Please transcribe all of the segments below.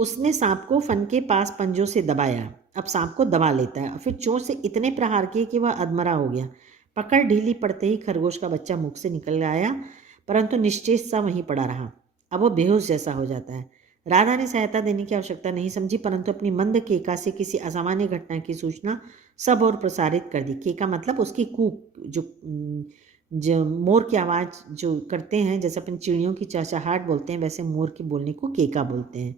उसने सांप को फन के पास पंजों से दबाया। अब सांप को दबा लेता है, फिर चोंच से इतने प्रहार किए कि वह अधमरा हो गया। पकड़ ढीली पड़ते ही खरगोश का बच्चा मुख से निकल आया, परंतु निश्चेष सा वहीं पड़ा रहा। अब वो बेहोश जैसा हो जाता है। राधा ने सहायता देने की आवश्यकता नहीं समझी, परंतु अपनी मंद केका से किसी असामान्य घटना की सूचना सब और प्रसारित कर दी। केका मतलब उसकी कूक, जो मोर की आवाज़ जो करते हैं, जैसे अपन चिड़ियों की चहचहाहट बोलते हैं, वैसे मोर के बोलने को केका बोलते हैं।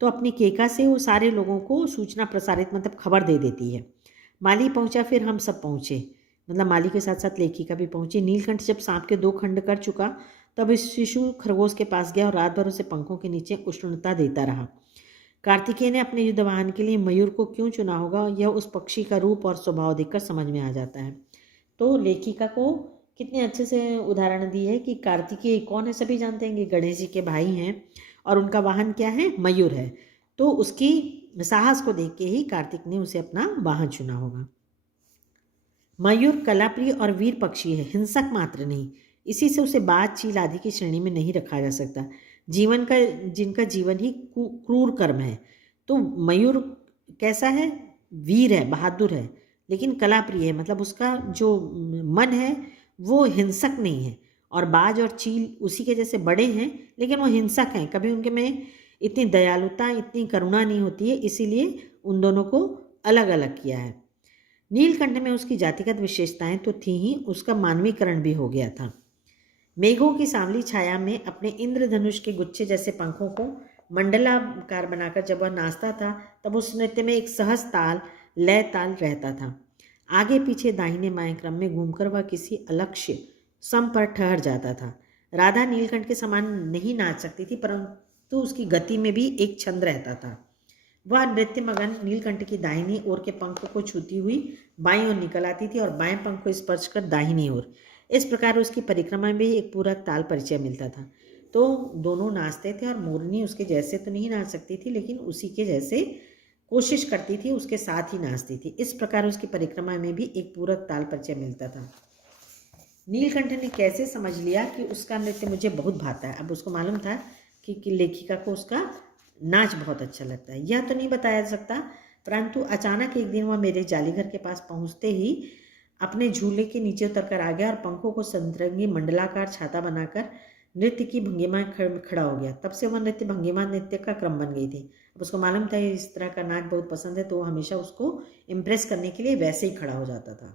तो अपनी केका से वो सारे लोगों को सूचना प्रसारित मतलब खबर दे देती है। माली पहुंचा, फिर हम सब पहुंचे, मतलब माली के साथ साथ लेखिका भी पहुंची। नीलकंठ जब सांप के 2 खंड कर चुका, तब इस शिशु खरगोश के पास गया और रात भर उसे पंखों के नीचे उष्णता देता रहा। कार्तिकेय ने अपने युद्ध वाहन के लिए मयूर को क्यों चुना होगा, यह उस पक्षी का रूप और स्वभाव देखकर समझ में आ जाता है। तो लेखिका को कितने अच्छे से उदाहरण दी है कि कार्तिकेय कौन है, सभी जानते हैं कि गणेश जी के भाई हैं और उनका वाहन क्या है, मयूर है। तो उसकी साहस को देख के ही कार्तिक ने उसे अपना वाहन चुना होगा। मयूर कलाप्रिय और वीर पक्षी है, हिंसक मात्र नहीं। इसी से उसे बाज, चील आदि की श्रेणी में नहीं रखा जा सकता, जिनका जीवन ही क्रूर कर्म है। तो मयूर कैसा है, वीर है, बहादुर है, लेकिन कलाप्रिय है, मतलब उसका जो मन है वो हिंसक नहीं है। और बाज और चील उसी के जैसे बड़े हैं, लेकिन वो हिंसक हैं, कभी उनके में इतनी दयालुता, इतनी करुणा नहीं होती है, इसीलिए उन दोनों को अलग अलग किया है। नीलकंठ में उसकी जातिगत विशेषताएं तो थी ही, उसका मानवीकरण भी हो गया था। मेघों की सांवली छाया में अपने इंद्रधनुष के गुच्छे जैसे पंखों को मंडलाकार बनाकर जब वह नाचता था, तब उस नृत्य में एक सहज ताल, लय ताल रहता था। आगे पीछे दाहिने बाएं क्रम में घूमकर वह किसी अलक्ष्य सम पर ठहर जाता था। राधा नीलकंठ के समान नहीं नाच सकती थी, परंतु उसकी गति में भी एक छंद रहता था। वह नृत्य मगन नीलकंठ की दाहिनी ओर के पंख को छूती हुई बाईं ओर निकल आती थी और बाएं पंख को स्पर्श कर दाहिनी ओर। इस प्रकार उसकी परिक्रमा में भी एक पूरक ताल परिचय मिलता था। तो दोनों नाचते थे और मोरनी उसके जैसे तो नहीं नाच सकती थी, लेकिन उसी के जैसे कोशिश करती थी, उसके साथ ही नाचती थी। इस प्रकार उसकी परिक्रमा में भी एक पूरक ताल परिचय मिलता था। नीलकंठ ने कैसे समझ लिया कि उसका नृत्य मुझे बहुत भाता है। अब उसको मालूम था कि लेखिका को उसका नाच बहुत अच्छा लगता है, यह तो नहीं बताया जा सकता, परंतु अचानक एक दिन वह मेरे जालीघर के पास पहुंचते ही अपने झूले के नीचे उतर कर आ गया और पंखों को संतरंगी मंडलाकार छाता बनाकर नृत्य की भंगिमा खड़ा हो गया। तब से वह नृत्य भंगिमा नृत्य का क्रम बन गई थी। अब उसको मालूम था इस तरह का नाच बहुत पसंद है, तो वो हमेशा उसको इम्प्रेस करने के लिए वैसे ही खड़ा हो जाता था।